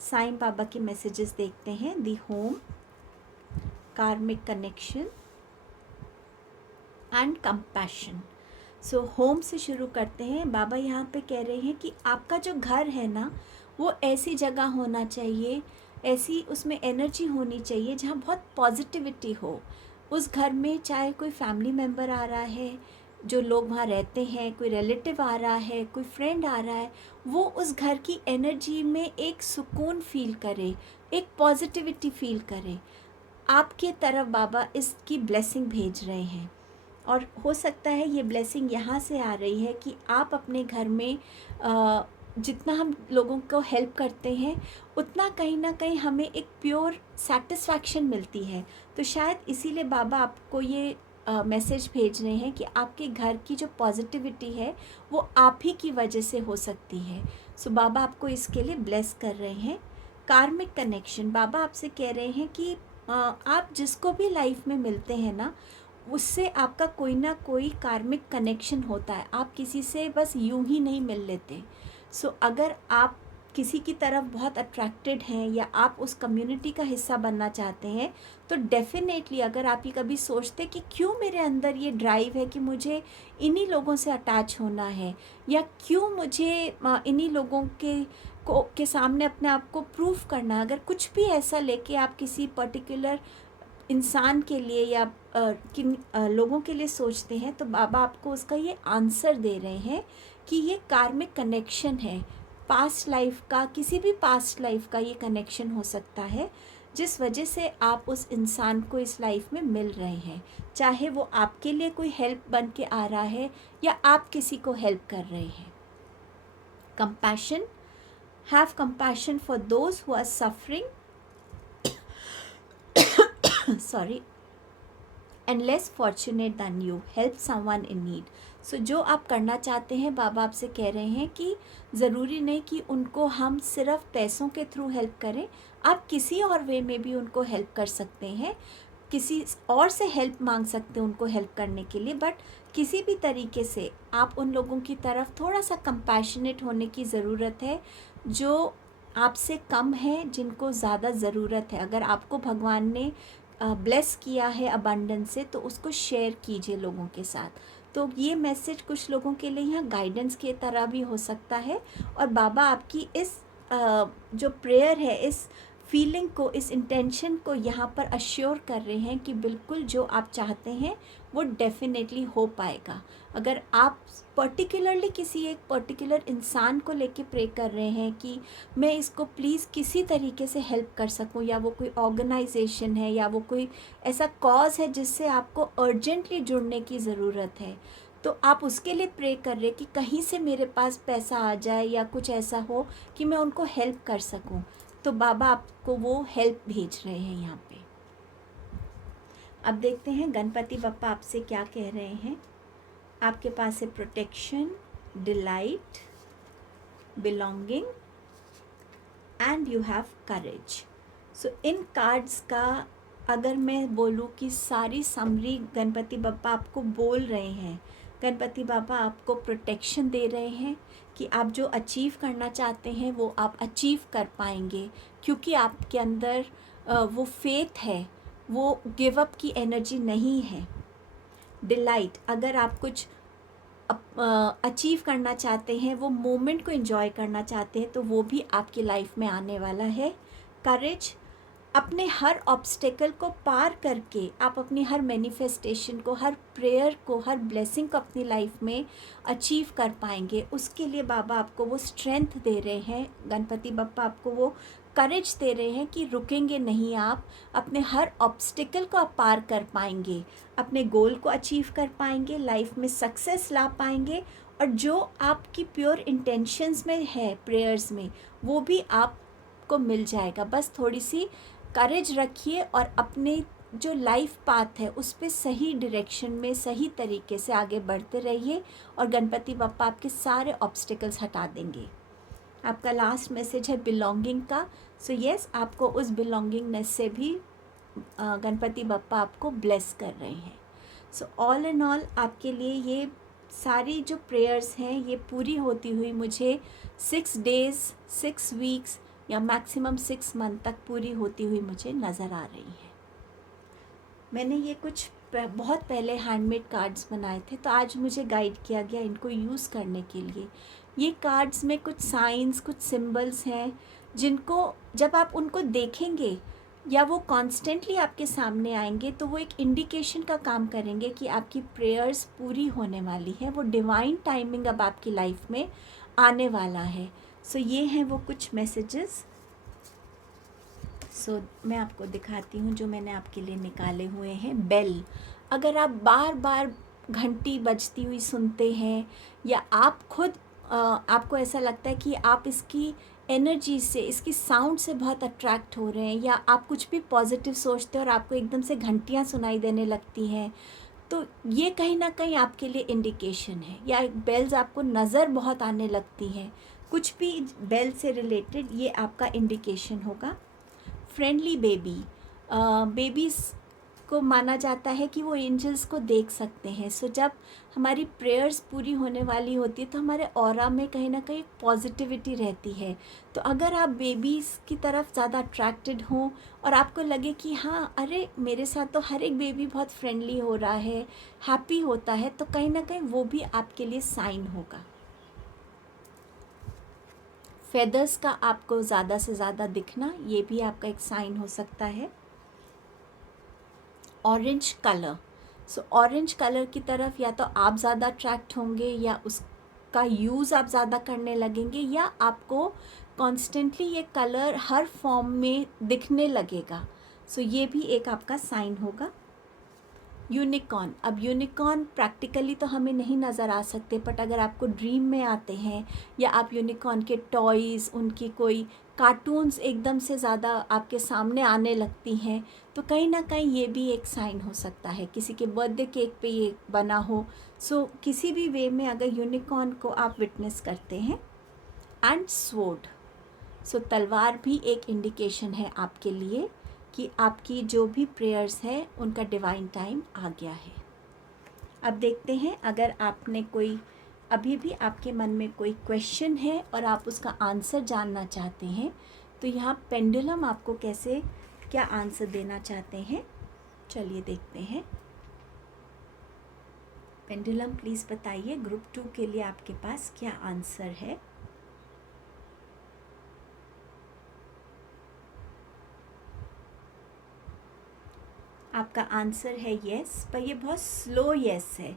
साईं बाबा के मैसेजेस देखते हैं। The home, karmic connection and compassion. So home से शुरू करते हैं। बाबा यहाँ पे कह रहे हैं कि आपका जो घर है ना, वो ऐसी जगह होना चाहिए, ऐसी उसमें एनर्जी होनी चाहिए जहाँ बहुत पॉजिटिविटी हो। उस घर में चाहे कोई फैमिली मेम्बर आ रहा है, जो लोग वहाँ रहते हैं, कोई रिलेटिव आ रहा है, कोई फ्रेंड आ रहा है, वो उस घर की एनर्जी में एक सुकून फील करे, एक पॉजिटिविटी फील करे। आपके तरफ बाबा इसकी ब्लेसिंग भेज रहे हैं। और हो सकता है ये ब्लेसिंग यहाँ से आ रही है कि आप अपने घर में जितना हम लोगों को हेल्प करते हैं, उतना कहीं ना कहीं हमें एक प्योर सेटिस्फैक्शन मिलती है। तो शायद इसीलिए बाबा आपको ये मैसेज भेज रहे हैं कि आपके घर की जो पॉजिटिविटी है वो आप ही की वजह से हो सकती है। सो बाबा आपको इसके लिए ब्लेस कर रहे हैं। कार्मिक कनेक्शन, बाबा आपसे कह रहे हैं कि आप जिसको भी लाइफ में मिलते हैं ना, उससे आपका कोई ना कोई कार्मिक कनेक्शन होता है। आप किसी से बस यूं ही नहीं मिल लेते। सो अगर आप किसी की तरफ बहुत अट्रैक्टेड हैं, या आप उस कम्युनिटी का हिस्सा बनना चाहते हैं, तो डेफिनेटली अगर आप ये कभी सोचते कि क्यों मेरे अंदर ये ड्राइव है कि मुझे इन्हीं लोगों से अटैच होना है, या क्यों मुझे इन्हीं लोगों के सामने अपने आप को प्रूव करना, अगर कुछ भी ऐसा लेके आप किसी पर्टिकुलर इंसान के लिए या किन लोगों के लिए सोचते हैं, तो बाबा आपको उसका ये आंसर दे रहे हैं कि ये कार्मिक कनेक्शन है। पास्ट लाइफ का, किसी भी पास्ट लाइफ का ये कनेक्शन हो सकता है, जिस वजह से आप उस इंसान को इस लाइफ में मिल रहे हैं। चाहे वो आपके लिए कोई हेल्प बन के आ रहा है, या आप किसी को हेल्प कर रहे हैं। Compassion, have compassion for those who are suffering sorry, and less fortunate than you, help someone in need. सो जो आप करना चाहते हैं, बाबा आपसे कह रहे हैं कि ज़रूरी नहीं कि उनको हम सिर्फ पैसों के थ्रू हेल्प करें, आप किसी और वे में भी उनको हेल्प कर सकते हैं, किसी और से हेल्प मांग सकते हैं उनको हेल्प करने के लिए। बट किसी भी तरीके से आप उन लोगों की तरफ थोड़ा सा कंपैशनेट होने की ज़रूरत है, जो आपसे कम है, जिनको ज़्यादा ज़रूरत है। अगर आपको भगवान ने ब्लेस किया है अबंडेंस से, तो उसको शेयर कीजिए लोगों के साथ। तो ये मैसेज कुछ लोगों के लिए यहाँ गाइडेंस की तरह भी हो सकता है। और बाबा आपकी इस जो प्रेयर है, इस फीलिंग को, इस इंटेंशन को यहाँ पर अश्योर कर रहे हैं कि बिल्कुल जो आप चाहते हैं वो डेफिनेटली हो पाएगा। अगर आप पर्टिकुलरली किसी एक पर्टिकुलर इंसान को लेके प्रे कर रहे हैं कि मैं इसको प्लीज़ किसी तरीके से हेल्प कर सकूं, या वो कोई ऑर्गेनाइजेशन है, या वो कोई ऐसा कॉज है जिससे आपको अर्जेंटली जुड़ने की ज़रूरत है, तो आप उसके लिए प्रे कर रहे कि कहीं से मेरे पास पैसा आ जाए, या कुछ ऐसा हो कि मैं उनको हेल्प कर सकूं, तो बाबा आपको वो हेल्प भेज रहे हैं यहाँ पे। अब देखते हैं गणपति बप्पा आपसे क्या कह रहे हैं। आपके पास है protection, delight, belonging and you have courage. So in cards का अगर मैं बोलूँ कि सारी समरी गणपति बप्पा आपको बोल रहे हैं, गणपति बाबा आपको प्रोटेक्शन दे रहे हैं कि आप जो अचीव करना चाहते हैं वो आप अचीव कर पाएंगे, क्योंकि आपके अंदर वो फेथ है, वो गिव अप की एनर्जी नहीं है। डिलाइट, अगर आप कुछ अचीव करना चाहते हैं, वो मोमेंट को एंजॉय करना चाहते हैं, तो वो भी आपकी लाइफ में आने वाला है। करेज, अपने हर ऑब्स्टेकल को पार करके आप अपनी हर मैनिफेस्टेशन को, हर प्रेयर को, हर ब्लेसिंग को अपनी लाइफ में अचीव कर पाएंगे। उसके लिए बाबा आपको वो स्ट्रेंथ दे रहे हैं, गणपति बप्पा आपको वो करेज दे रहे हैं कि रुकेंगे नहीं आप, अपने हर ऑब्स्टिकल को आप पार कर पाएंगे, अपने गोल को अचीव कर पाएंगे, लाइफ में सक्सेस ला पाएंगे, और जो आपकी प्योर इंटेंशंस में है प्रेयर्स में, वो भी आपको मिल जाएगा। बस थोड़ी सी करेज रखिए और अपने जो लाइफ पाथ है उस पर सही डायरेक्शन में सही तरीके से आगे बढ़ते रहिए, और गणपति बप्पा आपके सारे ऑब्स्टिकल्स हटा देंगे। आपका लास्ट मैसेज है बिलोंगिंग का। सो यस, आपको उस बिलोंगिंगनेस से भी गणपति बप्पा आपको ब्लेस कर रहे हैं। सो ऑल एंड ऑल आपके लिए ये सारी जो प्रेयर्स हैं ये पूरी होती हुई मुझे 6 डेज़, 6 वीक्स या मैक्सिमम 6 मंथ तक पूरी होती हुई मुझे नज़र आ रही है। मैंने ये कुछ बहुत पहले हैंडमेड कार्ड्स बनाए थे, तो आज मुझे गाइड किया गया इनको यूज़ करने के लिए। ये कार्ड्स में कुछ साइंस, कुछ सिंबल्स हैं जिनको जब आप उनको देखेंगे या वो कॉन्स्टेंटली आपके सामने आएंगे तो वो एक इंडिकेशन का काम करेंगे कि आपकी प्रेयर्स पूरी होने वाली है, वो डिवाइन टाइमिंग अब आपकी लाइफ में आने वाला है। सो ये हैं वो कुछ मैसेजेस। सो मैं आपको दिखाती हूँ जो मैंने आपके लिए निकाले हुए हैं। बेल, अगर आप बार बार घंटी बजती हुई सुनते हैं या आप खुद आपको ऐसा लगता है कि आप इसकी एनर्जी से, इसकी साउंड से बहुत अट्रैक्ट हो रहे हैं, या आप कुछ भी पॉजिटिव सोचते हैं और आपको एकदम से घंटियाँ सुनाई देने लगती हैं, तो ये कहीं ना कहीं आपके लिए इंडिकेशन है। या बेल्स आपको नज़र बहुत आने लगती हैं, कुछ भी बेल से रिलेटेड, ये आपका इंडिकेशन होगा। फ्रेंडली बेबी, बेबीज़ को माना जाता है कि वो एंजल्स को देख सकते हैं। सो जब हमारी प्रेयर्स पूरी होने वाली होती है तो हमारे ऑरा में कहीं ना कहीं पॉजिटिविटी रहती है। तो अगर आप बेबीज़ की तरफ ज़्यादा अट्रैक्टेड हों और आपको लगे कि हाँ, अरे मेरे साथ तो हर एक बेबी बहुत फ्रेंडली हो रहा है, हैप्पी होता है, तो कहीं ना कहीं वो भी आपके लिए साइन होगा। फेदर्स का आपको ज़्यादा से ज़्यादा दिखना, ये भी आपका एक साइन हो सकता है। ऑरेंज कलर, सो ऑरेंज कलर की तरफ या तो आप ज़्यादा अट्रैक्ट होंगे या उसका यूज़ आप ज़्यादा करने लगेंगे, या आपको कॉन्स्टेंटली ये कलर हर फॉर्म में दिखने लगेगा। सो ये भी एक आपका साइन होगा। यूनिकॉर्न, अब यूनिकॉर्न प्रैक्टिकली तो हमें नहीं नज़र आ सकते, बट अगर आपको ड्रीम में आते हैं या आप यूनिकॉर्न के टॉयज़, उनकी कोई कार्टून्स एकदम से ज़्यादा आपके सामने आने लगती हैं, तो कहीं ना कहीं ये भी एक साइन हो सकता है, किसी के बर्थडे केक पे ये बना हो। सो किसी भी वे में अगर यूनिकॉर्न को आप विटनेस करते हैं। एंड स्वॉर्ड, सो तलवार भी एक इंडिकेशन है आपके लिए कि आपकी जो भी प्रेयर्स है उनका डिवाइन टाइम आ गया है। अब देखते हैं, अगर आपने कोई अभी भी आपके मन में कोई क्वेश्चन है और आप उसका आंसर जानना चाहते हैं, तो यहाँ पेंडुलम आपको कैसे क्या आंसर देना चाहते हैं, चलिए देखते हैं। पेंडुलम प्लीज़ बताइए ग्रुप 2 के लिए आपके पास क्या आंसर है। आपका आंसर है येस, पर ये बहुत स्लो येस है,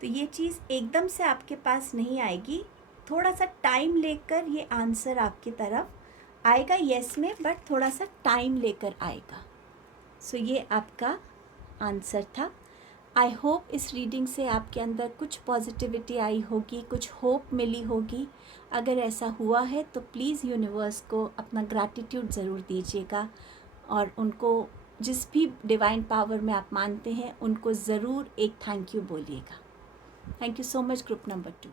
तो ये चीज़ एकदम से आपके पास नहीं आएगी, थोड़ा सा टाइम लेकर ये आंसर आपकी तरफ आएगा येस में, बट थोड़ा सा टाइम लेकर आएगा। सो ये आपका आंसर था। आई होप इस रीडिंग से आपके अंदर कुछ पॉजिटिविटी आई होगी, कुछ होप मिली होगी। अगर ऐसा हुआ है तो प्लीज़ यूनिवर्स को अपना ग्रैटिट्यूड ज़रूर दीजिएगा और उनको जिस भी डिवाइन पावर में आप मानते हैं उनको ज़रूर एक थैंक यू बोलिएगा। Thank you so much group number 2।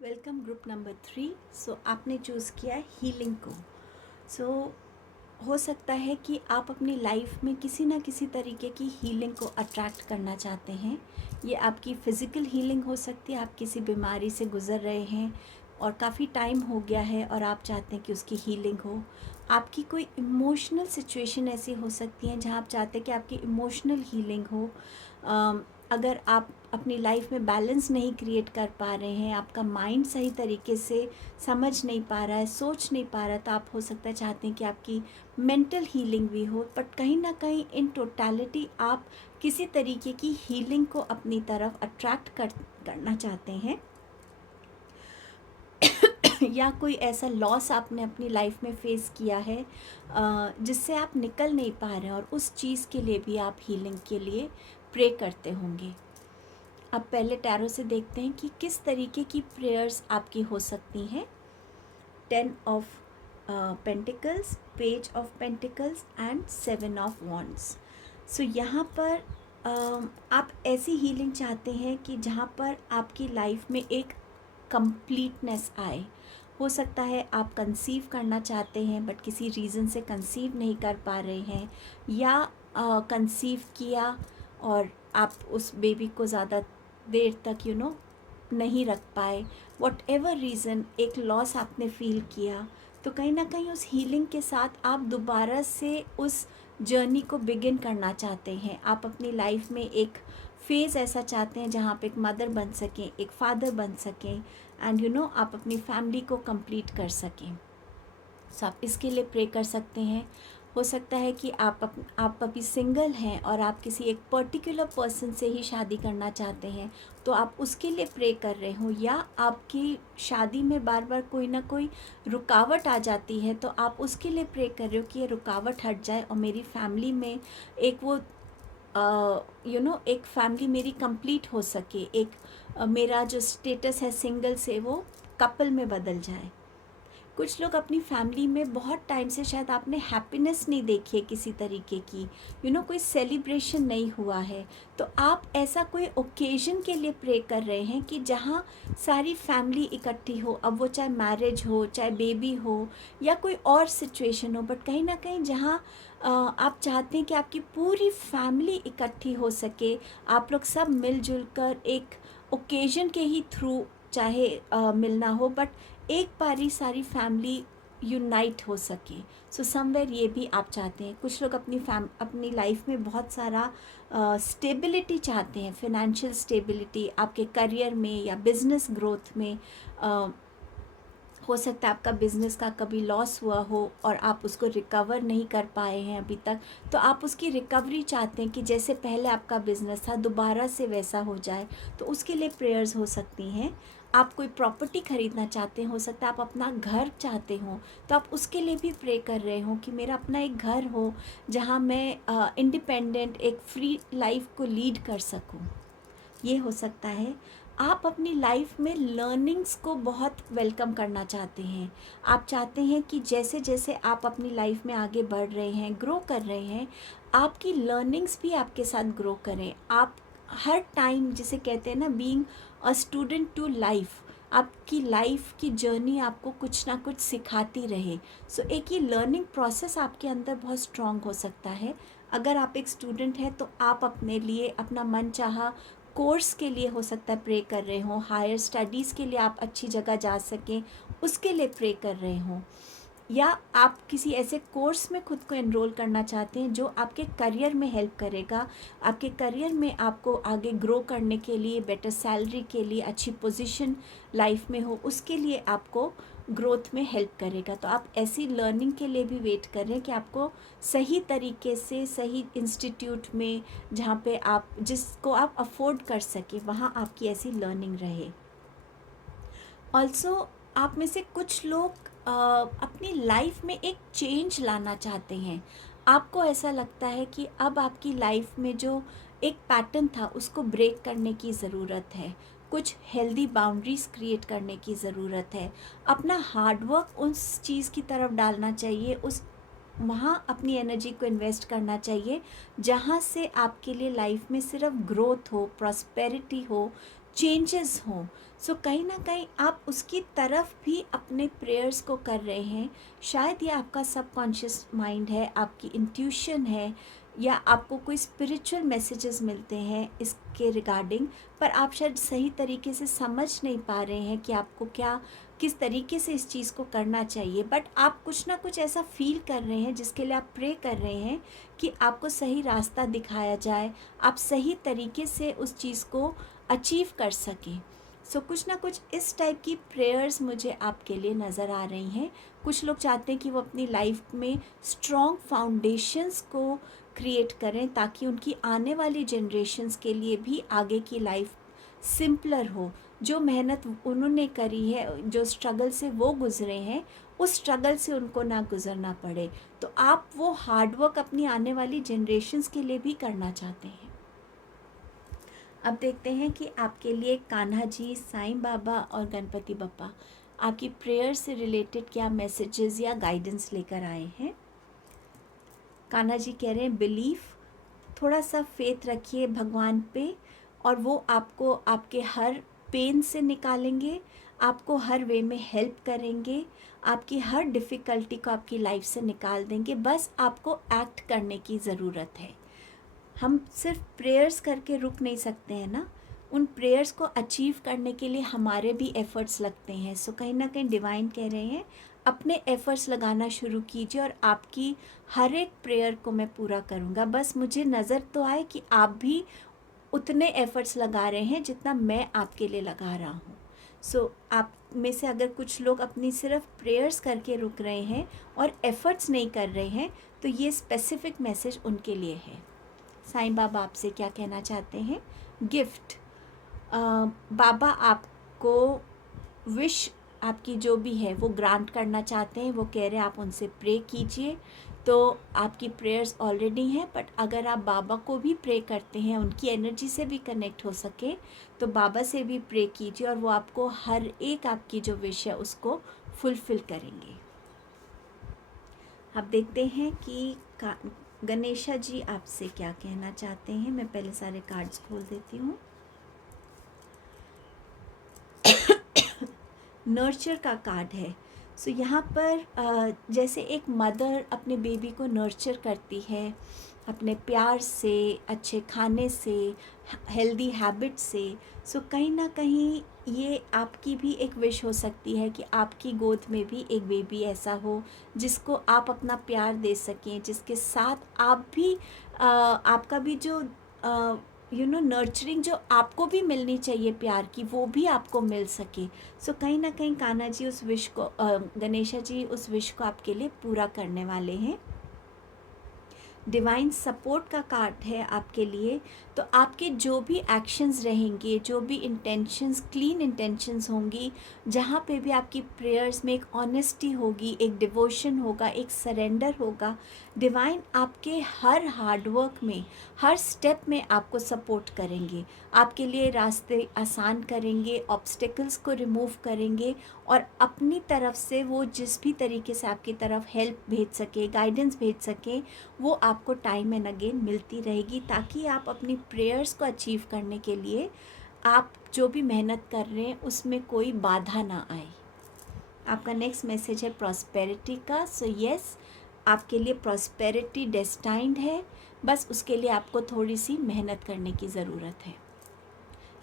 Welcome group number 3। सो आपने चूज़ किया हीलिंग को। सो हो सकता है कि आप अपनी लाइफ में किसी ना किसी तरीके की हीलिंग को अट्रैक्ट करना चाहते हैं। ये आपकी फ़िज़िकल हीलिंग हो सकती है, आप किसी बीमारी से गुज़र रहे हैं और काफ़ी टाइम हो गया है और आप चाहते हैं कि उसकी हीलिंग हो। आपकी कोई इमोशनल सिचुएशन ऐसी हो सकती है जहाँ आप चाहते हैं कि आपकी इमोशनल हीलिंग हो। अगर आप अपनी लाइफ में बैलेंस नहीं क्रिएट कर पा रहे हैं, आपका माइंड सही तरीके से समझ नहीं पा रहा है, सोच नहीं पा रहा, तो आप हो सकता है चाहते हैं कि आपकी मेंटल हीलिंग भी हो। बट कहीं ना कहीं इन टोटलिटी आप किसी तरीके की हीलिंग को अपनी तरफ अट्रैक्ट करना चाहते हैं या कोई ऐसा लॉस आपने अपनी लाइफ में फेस किया है जिससे आप निकल नहीं पा रहे हैं और उस चीज़ के लिए भी आप हीलिंग के लिए प्रे करते होंगे। अब पहले टैरो से देखते हैं कि किस तरीके की प्रेयर्स आपकी हो सकती हैं। 10 of pentacles, page of pentacles and 7 of wands. So यहाँ पर आप ऐसी हीलिंग चाहते हैं कि जहाँ पर आपकी लाइफ में एक कंप्लीटनेस आए। हो सकता है आप कंसीव करना चाहते हैं बट किसी रीज़न से कंसीव नहीं कर पा रहे हैं, या कंसीव किया और आप उस बेबी को ज़्यादा देर तक नहीं रख पाए। वॉट एवर रीज़न, एक लॉस आपने फील किया, तो कहीं ना कहीं उस हीलिंग के साथ आप दोबारा से उस जर्नी को बिगिन करना चाहते हैं। आप अपनी लाइफ में एक फेज़ ऐसा चाहते हैं जहाँ आप एक मदर बन सकें, एक फादर बन सकें एंड आप अपनी फैमिली को कंप्लीट कर सकें। सो आप इसके लिए प्रे कर सकते हैं। हो सकता है कि आप अभी सिंगल हैं और आप किसी एक पर्टिकुलर पर्सन से ही शादी करना चाहते हैं, तो आप उसके लिए प्रे कर रहे हो, या आपकी शादी में बार बार कोई ना कोई रुकावट आ जाती है तो आप उसके लिए प्रे कर रहे हो कि ये रुकावट हट जाए और मेरी फैमिली में एक वो एक फैमिली मेरी कंप्लीट हो सके, एक मेरा जो स्टेटस है सिंगल से वो कपल में बदल जाए। कुछ लोग अपनी फैमिली में बहुत टाइम से शायद आपने हैप्पीनेस नहीं देखी है किसी तरीके की, कोई सेलिब्रेशन नहीं हुआ है, तो आप ऐसा कोई ओकेजन के लिए प्रे कर रहे हैं कि जहाँ सारी फैमिली इकट्ठी हो। अब वो चाहे मैरिज हो, चाहे बेबी हो, या कोई और सिचुएशन हो, बट कहीं ना कहीं जहाँ आप चाहते हैं कि आपकी पूरी फैमिली इकट्ठी हो सके, आप लोग सब मिलजुल कर एक ओकेजन के ही थ्रू चाहे मिलना हो, बट एक बारी सारी फैमिली यूनाइट हो सके। सो समवेयर ये भी आप चाहते हैं। कुछ लोग अपनी लाइफ में बहुत सारा स्टेबिलिटी चाहते हैं, फिनेंशियल स्टेबिलिटी आपके करियर में या बिजनेस ग्रोथ में। हो सकता है आपका बिज़नेस का कभी लॉस हुआ हो और आप उसको रिकवर नहीं कर पाए हैं अभी तक, तो आप उसकी रिकवरी चाहते हैं कि जैसे पहले आपका बिज़नेस था दोबारा से वैसा हो जाए, तो उसके लिए प्रेयर्स हो सकती हैं। आप कोई प्रॉपर्टी ख़रीदना चाहते हैं, हो सकता है आप अपना घर चाहते हो, तो आप उसके लिए भी प्रे कर रहे हो कि मेरा अपना एक घर हो जहाँ मैं इंडिपेंडेंट एक फ्री लाइफ को लीड कर सकूँ। ये हो सकता है। आप अपनी लाइफ में लर्निंग्स को बहुत वेलकम करना चाहते हैं। आप चाहते हैं कि जैसे जैसे आप अपनी लाइफ में आगे बढ़ रहे हैं, ग्रो कर रहे हैं, आपकी लर्निंग्स भी आपके साथ ग्रो करें। आप हर टाइम, जिसे कहते हैं ना, being a student to life, आपकी लाइफ की जर्नी आपको कुछ ना कुछ सिखाती रहे। सो एक ये लर्निंग प्रोसेस आपके अंदर बहुत स्ट्रॉन्ग हो सकता है। अगर आप एक स्टूडेंट हैं तो आप अपने लिए अपना मन चाहा कोर्स के लिए हो सकता है प्रे कर रहे हो, हायर स्टडीज़ के लिए आप अच्छी जगह जा सकें उसके लिए प्रे कर रहे हो, या आप किसी ऐसे कोर्स में खुद को एनरोल करना चाहते हैं जो आपके करियर में हेल्प करेगा, आपके करियर में आपको आगे ग्रो करने के लिए, बेटर सैलरी के लिए, अच्छी पोजीशन लाइफ में हो, उसके लिए आपको ग्रोथ में हेल्प करेगा। तो आप ऐसी लर्निंग के लिए भी वेट कर रहे हैं कि आपको सही तरीके से सही इंस्टीट्यूट में, जहाँ पे आप जिसको आप अफोर्ड कर सके, वहाँ आपकी ऐसी लर्निंग रहे। ऑल्सो आप में से कुछ लोग अपनी लाइफ में एक चेंज लाना चाहते हैं। आपको ऐसा लगता है कि अब आपकी लाइफ में जो एक पैटर्न था उसको ब्रेक करने की ज़रूरत है, कुछ हेल्दी बाउंड्रीज़ क्रिएट करने की ज़रूरत है, अपना हार्डवर्क उस चीज़ की तरफ डालना चाहिए, उस वहाँ अपनी एनर्जी को इन्वेस्ट करना चाहिए जहाँ से आपके लिए लाइफ में सिर्फ ग्रोथ हो, प्रॉस्पेरिटी हो, चेंजेस हो। सो कहीं ना कहीं आप उसकी तरफ भी अपने प्रेयर्स को कर रहे हैं। शायद ये आपका सबकॉन्शियस माइंड है, आपकी इंट्यूशन है, या आपको कोई स्पिरिचुअल मैसेजेस मिलते हैं इसके रिगार्डिंग, पर आप शायद सही तरीके से समझ नहीं पा रहे हैं कि आपको क्या, किस तरीके से इस चीज़ को करना चाहिए। बट आप कुछ ना कुछ ऐसा फील कर रहे हैं जिसके लिए आप प्रे कर रहे हैं कि आपको सही रास्ता दिखाया जाए, आप सही तरीके से उस चीज़ को अचीव कर सकें। सो कुछ ना कुछ इस टाइप की प्रेयर्स मुझे आपके लिए नज़र आ रही हैं। कुछ लोग चाहते हैं कि वो अपनी लाइफ में स्ट्रॉन्ग फाउंडेशंस को क्रिएट करें ताकि उनकी आने वाली जनरेशन्स के लिए भी आगे की लाइफ सिंपलर हो। जो मेहनत उन्होंने करी है, जो स्ट्रगल से वो गुज़रे हैं, उस स्ट्रगल से उनको ना गुज़रना पड़े। तो आप वो हार्डवर्क अपनी आने वाली जनरेशन्स के लिए भी करना चाहते हैं। अब देखते हैं कि आपके लिए कान्हा जी, साईं बाबा और गणपति बप्पा आपकी प्रेयर से रिलेटेड क्या मैसेजेस या गाइडेंस लेकर आए हैं। कान्हा जी कह रहे हैं बिलीफ, थोड़ा सा फेथ रखिए भगवान पे, और वो आपको आपके हर पेन से निकालेंगे, आपको हर वे में हेल्प करेंगे, आपकी हर डिफ़िकल्टी को आपकी लाइफ से निकाल देंगे। बस आपको एक्ट करने की ज़रूरत है। हम सिर्फ प्रेयर्स करके रुक नहीं सकते हैं ना, उन प्रेयर्स को अचीव करने के लिए हमारे भी एफ़र्ट्स लगते हैं। सो कहीं ना कहीं डिवाइन कह रहे हैं अपने एफ़र्ट्स लगाना शुरू कीजिए और आपकी हर एक प्रेयर को मैं पूरा करूँगा। बस मुझे नज़र तो आए कि आप भी उतने एफ़र्ट्स लगा रहे हैं जितना मैं आपके लिए लगा रहा हूँ। सो आप में से अगर कुछ लोग अपनी सिर्फ प्रेयर्स करके रुक रहे हैं और एफ़र्ट्स नहीं कर रहे हैं, तो ये स्पेसिफ़िक मैसेज उनके लिए है। साईं बाबा आपसे क्या कहना चाहते हैं। गिफ्ट, बाबा आपको विश आपकी जो भी है वो ग्रांट करना चाहते हैं। वो कह रहे हैं आप उनसे प्रे कीजिए। तो आपकी प्रेयर्स ऑलरेडी हैं, बट अगर आप बाबा को भी प्रे करते हैं, उनकी एनर्जी से भी कनेक्ट हो सके, तो बाबा से भी प्रे कीजिए और वो आपको हर एक आपकी जो विश है उसको फुलफ़िल करेंगे। अब देखते हैं कि गणेशा जी आपसे क्या कहना चाहते हैं। मैं पहले सारे कार्ड्स खोल देती हूँ। नर्चर का कार्ड है। सो यहाँ पर जैसे एक मदर अपने बेबी को नर्चर करती है अपने प्यार से, अच्छे खाने से, हेल्दी हैबिट से। सो कहीं ना कहीं ये आपकी भी एक विश हो सकती है कि आपकी गोद में भी एक बेबी ऐसा हो जिसको आप अपना प्यार दे सकें, जिसके साथ आप भी आपका भी जो नर्चरिंग जो आपको भी मिलनी चाहिए प्यार की, वो भी आपको मिल सके। सो कहीं ना कहीं कान्हा जी उस विश को, गणेशा जी उस विश को आपके लिए पूरा करने वाले हैं। डिवाइन सपोर्ट का कार्ड है आपके लिए। तो आपके जो भी एक्शंस रहेंगे, जो भी इंटेंशंस, क्लीन इंटेंशंस होंगी, जहाँ पे भी आपकी प्रेयर्स में एक ऑनेस्टी होगी, एक डिवोशन होगा, एक सरेंडर होगा, डिवाइन आपके हर हार्डवर्क में, हर स्टेप में आपको सपोर्ट करेंगे, आपके लिए रास्ते आसान करेंगे, ऑब्स्टेकल्स को रिमूव करेंगे, और अपनी तरफ से वो जिस भी तरीके से आपकी तरफ हेल्प भेज सके, गाइडेंस भेज सकें, वो आपको टाइम एंड अगेन मिलती रहेगी, ताकि आप अपनी प्रेयर्स को अचीव करने के लिए आप जो भी मेहनत कर रहे हैं उसमें कोई बाधा ना आए। आपका नेक्स्ट मैसेज है प्रॉस्पेरिटी का। सो यस, आपके लिए प्रॉस्पेरिटी डेस्टाइंड है, बस उसके लिए आपको थोड़ी सी मेहनत करने की ज़रूरत है।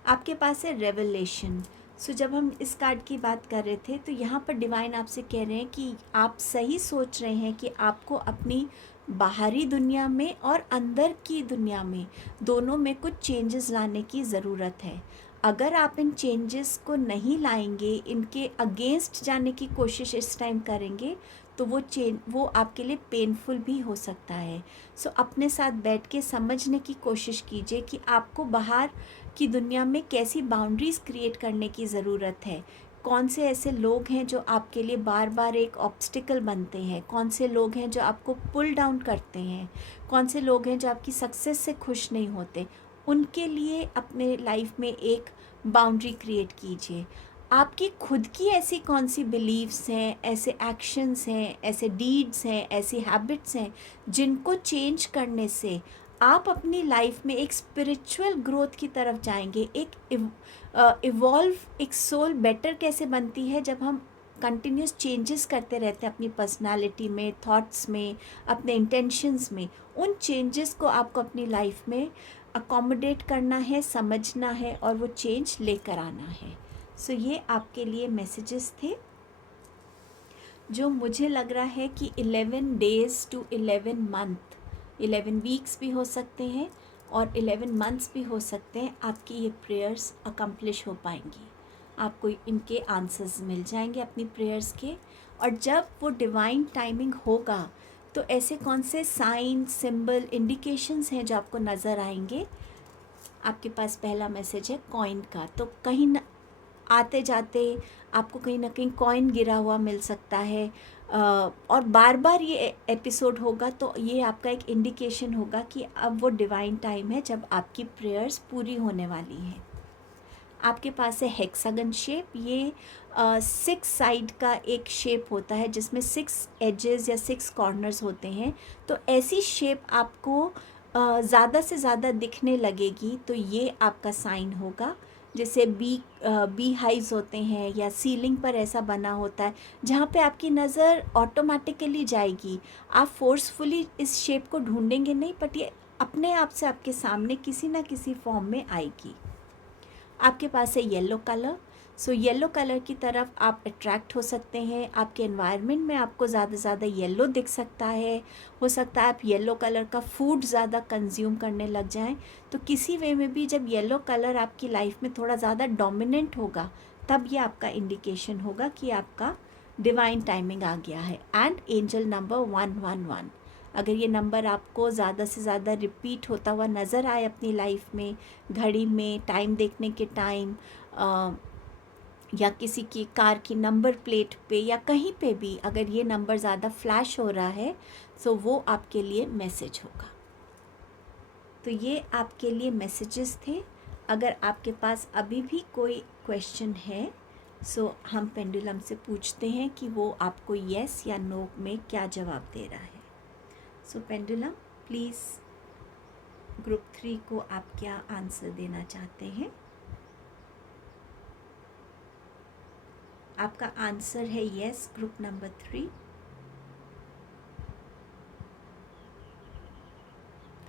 आपके पास है रेवलेशन। सो जब हम इस कार्ड की बात कर रहे थे, तो यहाँ पर डिवाइन आपसे कह रहे हैं कि आप सही सोच रहे हैं कि आपको अपनी बाहरी दुनिया में और अंदर की दुनिया में, दोनों में कुछ चेंजेस लाने की ज़रूरत है। अगर आप इन चेंजेस को नहीं लाएंगे, इनके अगेंस्ट जाने की कोशिश इस टाइम करेंगे, तो वो आपके लिए पेनफुल भी हो सकता है। सो अपने साथ बैठ के समझने की कोशिश कीजिए कि आपको बाहर की दुनिया में कैसी बाउंड्रीज़ क्रिएट करने की ज़रूरत है। कौन से ऐसे लोग हैं जो आपके लिए बार बार एक ऑब्स्टिकल बनते हैं, कौन से लोग हैं जो आपको पुल डाउन करते हैं, कौन से लोग हैं जो आपकी सक्सेस से खुश नहीं होते। उनके लिए अपने लाइफ में एक बाउंड्री क्रिएट कीजिए। आपकी खुद की ऐसी कौन सी बिलीव्स हैं, ऐसे एक्शंस हैं, ऐसे डीड्स हैं, ऐसी हैबिट्स हैं जिनको चेंज करने से आप अपनी लाइफ में एक स्पिरिचुअल ग्रोथ की तरफ जाएंगे। एक इवॉल्व एक सोल बेटर कैसे बनती है जब हम कंटिन्यूस चेंजेस करते रहते हैं अपनी पर्सनालिटी में, थॉट्स में, अपने इंटेंशंस में। उन चेंजेस को आपको अपनी लाइफ में अकोमोडेट करना है, समझना है और वो चेंज लेकर आना है। सो ये आपके लिए मैसेजेस थे जो मुझे लग रहा है कि 11 डेज़ टू 11 मंथ, 11 वीक्स भी हो सकते हैं और 11 मंथ्स भी हो सकते हैं, आपकी ये प्रेयर्स अकम्प्लिश हो पाएंगी। आपको इनके आंसर्स मिल जाएंगे अपनी प्रेयर्स के। और जब वो डिवाइन टाइमिंग होगा तो ऐसे कौन से साइन, सिंबल, इंडिकेशंस हैं जो आपको नज़र आएंगे। आपके पास पहला मैसेज है कॉइन का, तो कहीं न आते जाते आपको कहीं ना कहीं कॉइन गिरा हुआ मिल सकता है, और बार बार ये एपिसोड होगा तो ये आपका एक इंडिकेशन होगा कि अब वो डिवाइन टाइम है जब आपकी प्रेयर्स पूरी होने वाली हैं। आपके पास है हेक्सागन शेप। ये 6 साइड का एक शेप होता है जिसमें 6 एजेस या 6 कॉर्नर्स होते हैं। तो ऐसी शेप आपको ज़्यादा से ज़्यादा दिखने लगेगी तो ये आपका साइन होगा। जैसे बी हाइव्स होते हैं या सीलिंग पर ऐसा बना होता है जहाँ पे आपकी नज़र ऑटोमेटिकली जाएगी। आप फोर्सफुली इस शेप को ढूंढेंगे नहीं, बट ये अपने आप से आपके सामने किसी ना किसी फॉर्म में आएगी। आपके पास है yellow colour. So yellow colour की तरफ आप अट्रैक्ट हो सकते हैं। आपके एनवायरनमेंट में आपको ज़्यादा से ज़्यादा येलो दिख सकता है। हो सकता है आप येलो कलर का फूड ज़्यादा कंज्यूम करने लग जाएं। तो किसी वे में भी जब येलो कलर आपकी लाइफ में थोड़ा ज़्यादा डोमिनेंट होगा तब ये आपका इंडिकेशन होगा कि आपका डिवाइन टाइमिंग आ गया है। एंड एंजल नंबर 111, अगर ये नंबर आपको ज़्यादा से ज़्यादा रिपीट होता हुआ नज़र आए अपनी लाइफ में, घड़ी में टाइम देखने के टाइम, या किसी की कार की नंबर प्लेट पे या कहीं पे भी अगर ये नंबर ज़्यादा फ्लैश हो रहा है तो वो आपके लिए मैसेज होगा। तो ये आपके लिए मैसेजेस थे। अगर आपके पास अभी भी कोई क्वेश्चन है सो हम पेंडुलम से पूछते हैं कि वो आपको येस या नो में क्या जवाब दे रहा है। सो पेंडुलम प्लीज़, ग्रुप 3 को आप क्या आंसर देना चाहते हैं? आपका आंसर है yes, group number 3।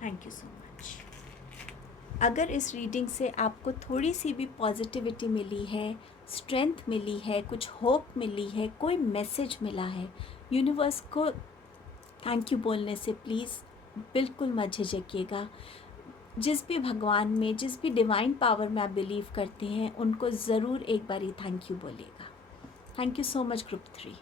Thank you so much. अगर इस रीडिंग से आपको थोड़ी सी भी पॉजिटिविटी मिली है, स्ट्रेंथ मिली है, कुछ होप मिली है, कोई मैसेज मिला है, यूनिवर्स को थैंक यू बोलने से प्लीज़ बिल्कुल मत झिझकिएगा। जिस भी भगवान में, जिस भी डिवाइन पावर में आप बिलीव करते हैं उनको ज़रूर एक बारी थैंक यू बोलिएगा। Thank you so much group 3।